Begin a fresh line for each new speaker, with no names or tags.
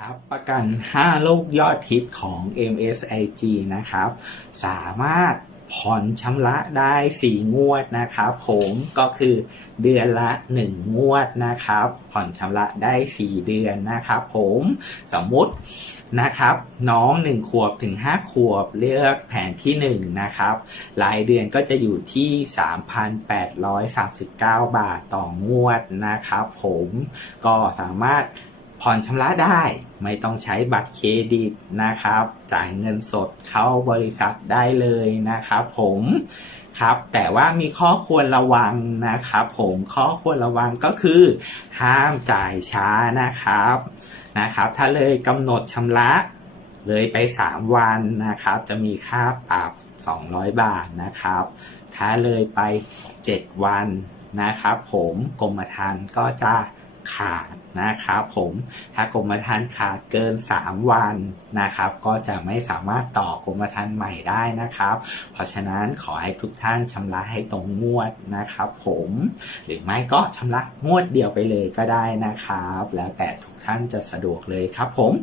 ครับประกัน 5โลกยอดฮิตของ MSIG นะครับ สามารถผ่อนชำระได้ 4 งวดนะครับผมก็คือเดือนละ 1 งวดนะครับ ผ่อนชำระได้ 4 เดือนนะครับผมสมมุตินะครับ น้อง 1 ขวบถึง 5 ขวบเลือกแผนที่ 1 นะครับ รายเดือนก็จะอยู่ที่ 3,839 บาทต่องวดนะครับผมก็สามารถ ผ่อนชำระได้ไม่ต้องใช้บัตรเครดิตนะครับ จ่ายเงินสดเข้าบริษัทได้เลยนะครับผมครับแต่ว่ามีข้อควรระวังนะครับผมข้อควรระวังก็คือ ห้ามจ่ายช้านะครับนะครับ ถ้าเลยกำหนดชำระเลยไป 3 วันนะครับ จะมีค่าปรับ 200 บาทนะครับ ถ้าเลยไป 7 วันนะครับ ผมกรมธรรม์ก็จะ ขาดนะครับผมถ้ากรมธรรม์ขาดเกิน 3 วันนะครับ ก็จะไม่สามารถต่อกรมธรรม์ใหม่ได้นะครับ เพราะฉะนั้นขอให้ทุกท่านชำระให้ตรงงวดนะครับ ผม หรือไม่ก็ชำระงวดเดียวไปเลยก็ได้นะครับ แล้วแต่ทุกท่านจะสะดวกเลยครับผม